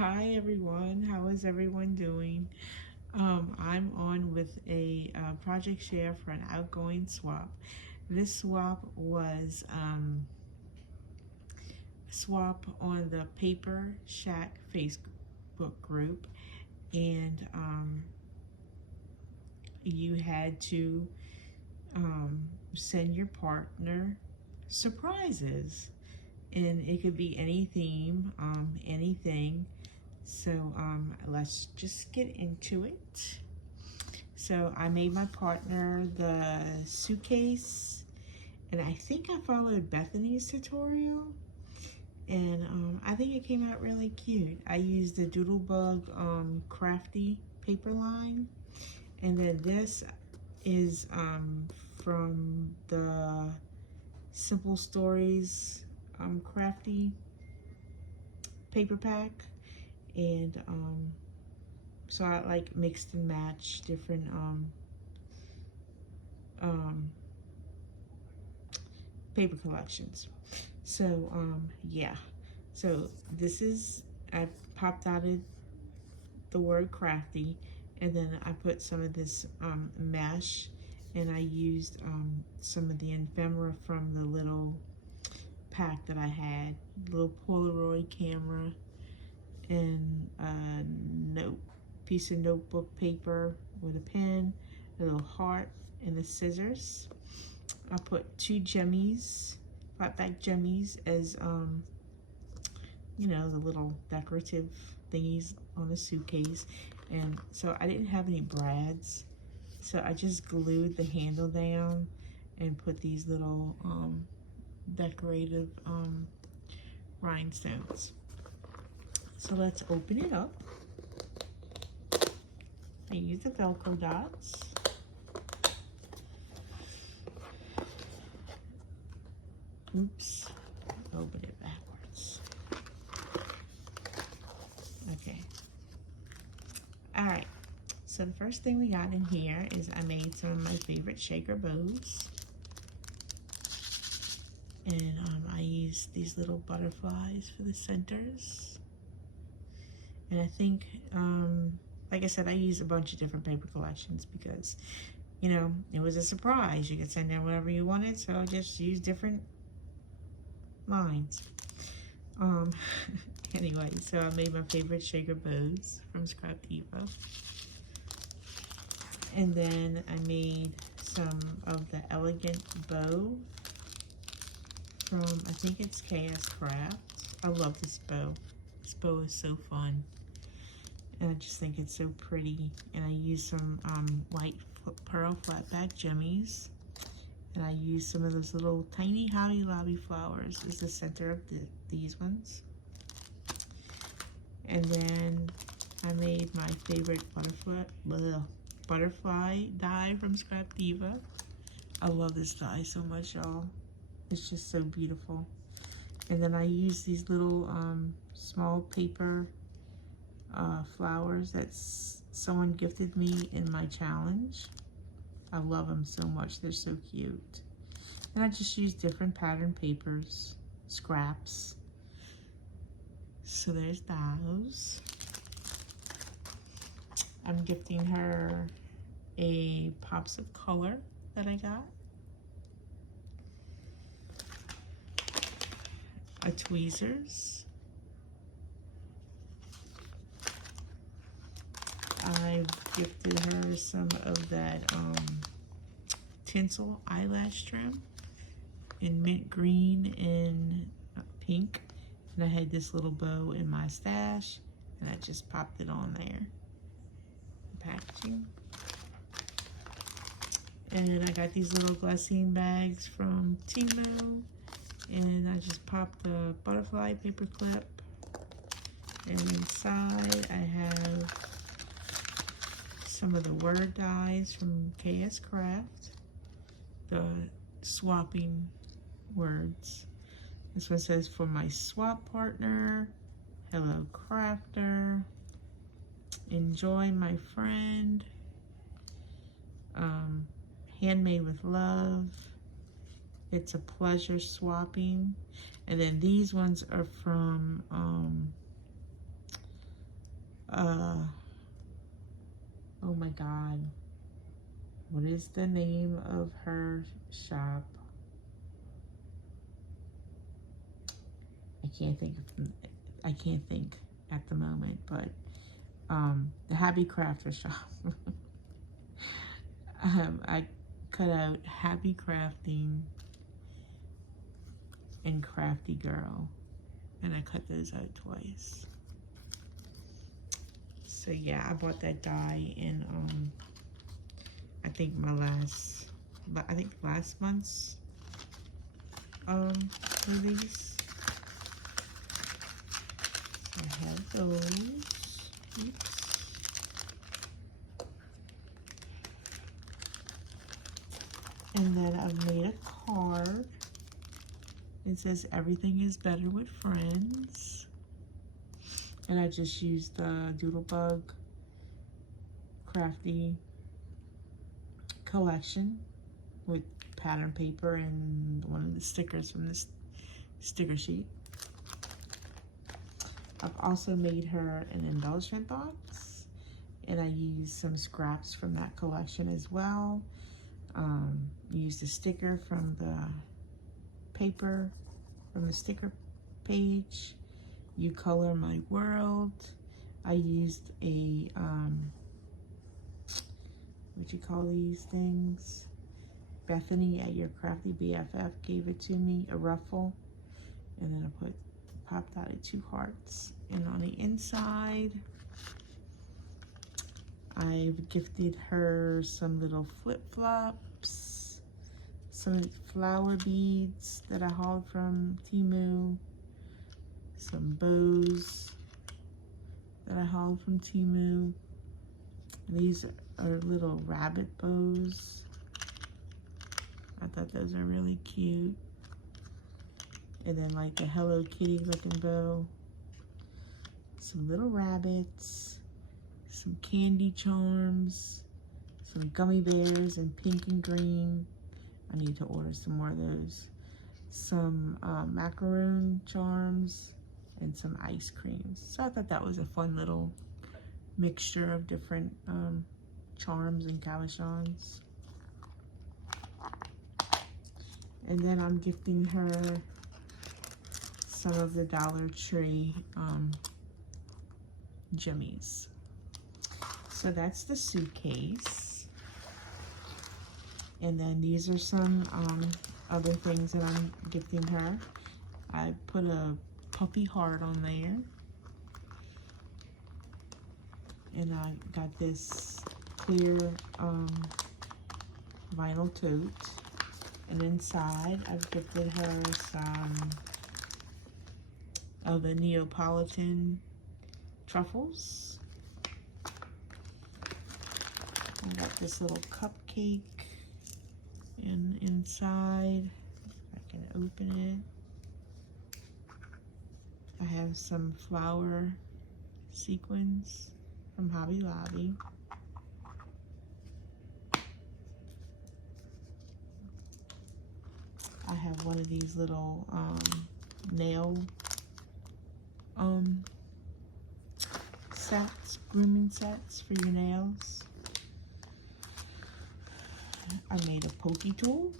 Hi everyone, how is everyone doing? I'm on with a project share for an outgoing swap. This swap was swap on the Paper Shack Facebook group, and you had to send your partner surprises, and it could be any theme, anything. So let's just get into it. So I made my partner the suitcase, and I think I followed Bethany's tutorial, and I think it came out really cute. I used the Doodlebug Crafty paper line, and then this is from the Simple Stories Crafty paper pack. And so I like mixed and matched different paper collections. So yeah, so this is, I popped out of the word crafty, and then I put some of this mesh, and I used some of the ephemera from the little pack that I had, little Polaroid camera, and a piece of notebook paper with a pen, a little heart, and the scissors. I put two jemmies, flat back jemmies, as you know, the little decorative thingies on the suitcase. And so I didn't have any brads, so I just glued the handle down and put these little decorative rhinestones. So let's open it up. I use the Velcro dots. Oops, open it backwards. Okay. All right, so the first thing we got in here is I made some of my favorite shaker bows. And I used these little butterflies for the centers. And I think, like I said, I used a bunch of different paper collections because, you know, it was a surprise. You could send in whatever you wanted, so I just use different lines. Anyway, so I made my favorite shaker bows from Scrap Diva. And then I made some of the elegant bow from, I think it's KS Craft. I love this bow. This bow is so fun. And I just think it's so pretty. And I used some white pearl flat back jemmies. And I used some of those little tiny Hobby Lobby flowers as the center of these ones. And then I made my favorite butterfly die from Scrap Diva. I love this die so much, y'all. It's just so beautiful. And then I used these little small paper flowers that someone gifted me in my challenge. I love them so much. They're so cute. And I just used different pattern papers, scraps. So there's those. I'm gifting her a Pops of Color that I got. A tweezers. I gifted her some of that tinsel eyelash trim in mint green and pink. And I had this little bow in my stash, and I just popped it on there. Packaging. And I got these little glassine bags from Timo, and I just popped the butterfly paper clip. And inside I have some of the word dies from KS Craft, the swapping words. This one says, for my swap partner, hello crafter, enjoy my friend, handmade with love, it's a pleasure swapping. And then these ones are from oh my God. What is the name of her shop? I can't think at the moment, but the Happy Crafter shop. I cut out Happy Crafting and Crafty Girl, and I cut those out twice. So yeah, I bought that die in I think last month's release. So I have those. Oops. And then I've made a card. It says everything is better with friends. And I just used the Doodlebug Crafty collection with pattern paper and one of the stickers from this sticker sheet. I've also made her an embellishment box, and I used some scraps from that collection as well. Used a sticker from the paper, from the sticker page. You Color My World. I used a, what you call these things? Bethany at Your Crafty BFF gave it to me, a ruffle. And then I popped out 2 hearts. And on the inside, I've gifted her some little flip-flops, some flower beads that I hauled from Temu, some bows that I hauled from Temu. These are little rabbit bows. I thought those are really cute. And then like a Hello Kitty looking bow. Some little rabbits. Some candy charms. Some gummy bears in pink and green. I need to order some more of those. Some macaroon charms and some ice creams. So I thought that was a fun little mixture of different charms and cabochons. And then I'm gifting her some of the Dollar Tree jimmies. So that's the suitcase. And then these are some other things that I'm gifting her. I put a puppy heart on there. And I got this clear vinyl tote. And inside, I've gifted her some of the Neapolitan truffles. I got this little cupcake inside. I can open it. I have some flower sequins from Hobby Lobby. I have one of these little nail sets, grooming sets for your nails. I made a pokey tool,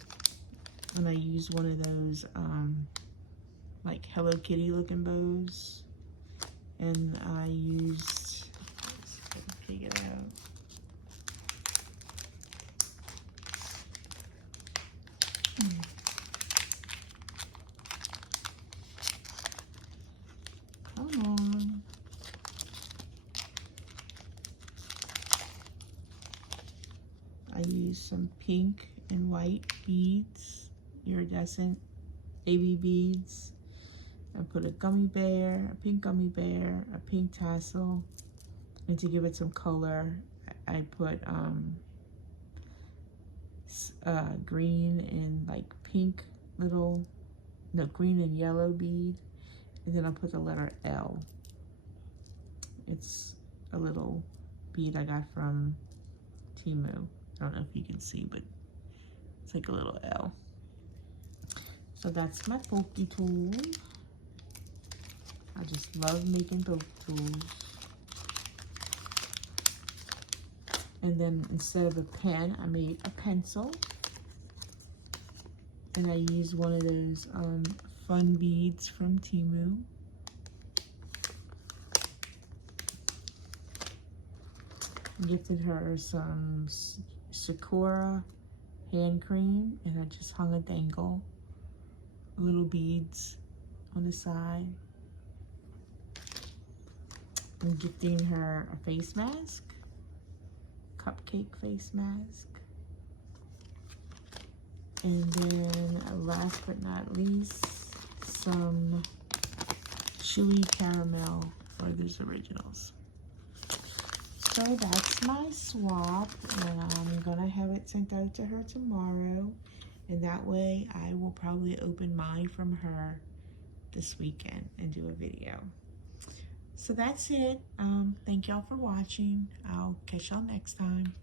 and I used one of those like Hello Kitty looking bows, and I used, let's see if I can take it out. Come on. I used some pink and white beads, iridescent baby beads. I put a gummy bear, a pink gummy bear, a pink tassel, and to give it some color, I put green and like pink little, no, green and yellow bead, and then I'll put the letter L. It's a little bead I got from Temu. I don't know if you can see, but it's like a little L. So that's my pokey tool. I just love making poke tools. And then instead of a pen, I made a pencil. And I used one of those fun beads from Temu. Gifted her some Sakura hand cream, and I just hung a dangle, little beads on the side. I'm gifting her a face mask, cupcake face mask. And then last but not least, some chewy caramel Werther's Originals. So that's my swap, and I'm gonna have it sent out to her tomorrow, and that way I will probably open mine from her this weekend and do a video. So that's it. Thank y'all for watching. I'll catch y'all next time.